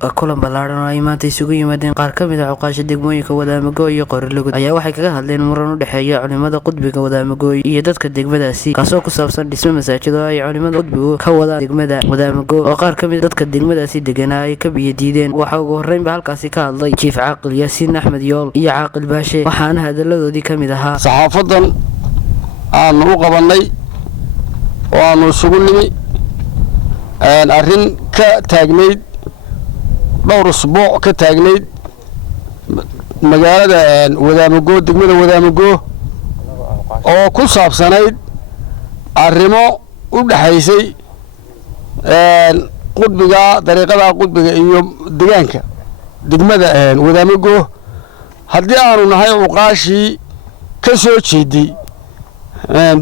kulan ballaaran oo ay maanta isugu yimaadeen qaar ka mid ah cuqaasha degmooyinka Wadaamago iyo Qorilugud ayaa waxay kaga hadleen muran u dhexeeya culimada qudbiga Wadaamago iyo dadka degmadaasi kaasoo ku saabsan dhismo masaajid oo ay culimada qudbigu ka wadaan degmada Wadaamago oo qaar ka mid dadka degmadaasi deganaa ay ka biyo diideen. Waxa ugu horreynba halkaasi ka hadlay Chief Caaqil Yaasiin Axmed Yool iyo Caaqil Baashe waxaana hadaladoodii ka mid ahaa saxaafadan aanu u qabanay oo aanu isugu nimi arrin ka taagnayd dhowr usbuuc ka taagnayd magaalada Wadaamago degmada Wadaamago oo ku saabsanayd arrimo u dhaxaysay qudbiga dariiqada qudbiga iyo deegaanka degmada Wadaamago haddii aanu nahay uqaashi ka soo jeeday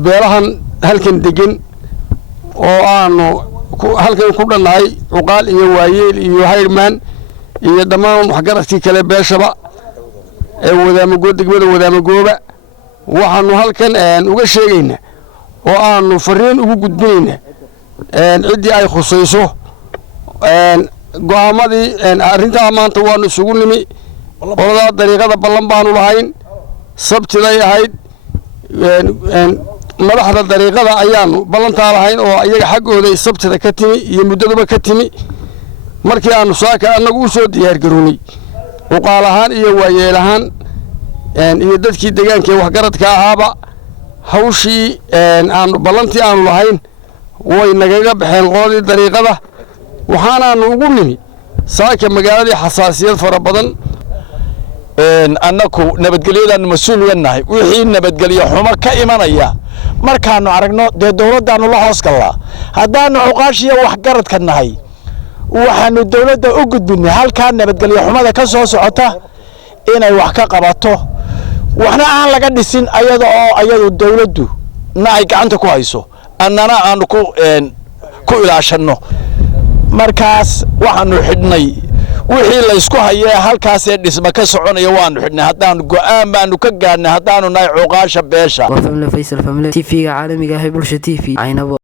beelahan halkan degan oo aanu halkan ku dhanahay uqaal iyo waayeel iyo hayrman iyo dhammaan waxgaradkii kale beeshaba ee Wadaamago degmada Wadaamagooba waxaanu halkan uga sheegaynaa oo aanu fariin ugu gudbinaynaa cidii ay khusayso go'aamadii arrinta maanta waanu isugu nimi qolada dariiqada ballan baanu lahayn sabtiday ahayd madaxda dariiqada ayaanu ballantaa lahayn oo iyaga xaggooda sabtida ka timi iyo muddaduba ka timi markii aanu saaka annagu u soo diyaar garoonay uqaal ahaan iyo waayeel ahaan iyo dadkii deegaanka waxgaradka ahaaba hawshii aanu ballantii aanu lahayn way nagaga baxeen qoladii dariiqada waxaanaanu ugu nimi saaka magaaladii xasaasiyad fara badan annaku nabadgelyadan mas'uul u nahay wixii nabadgelyo xumo ka imanaya markaanu aragno dee dawladdaanu la hoos galnaa haddaanu cuqaashiya waxgaradka nahay waxaanu dawladda u gudbinay halkaa nabadgelyo xumada ka soo socota inay wax ka qabato waxna aan laga dhisin ayadu dawladdu na ay gacanta ku hayso annana aanu ku ilaashanno markaas waxaanu xidhnay wixii la isku hayay halkaas ee dhisma ka soconaya waanu xidhnay haddaan go'aan baanu ka gaarnay haddaanu nahay cuqaasha beesha Faisal Family TV caalamiga ah Bulsha TV aynabo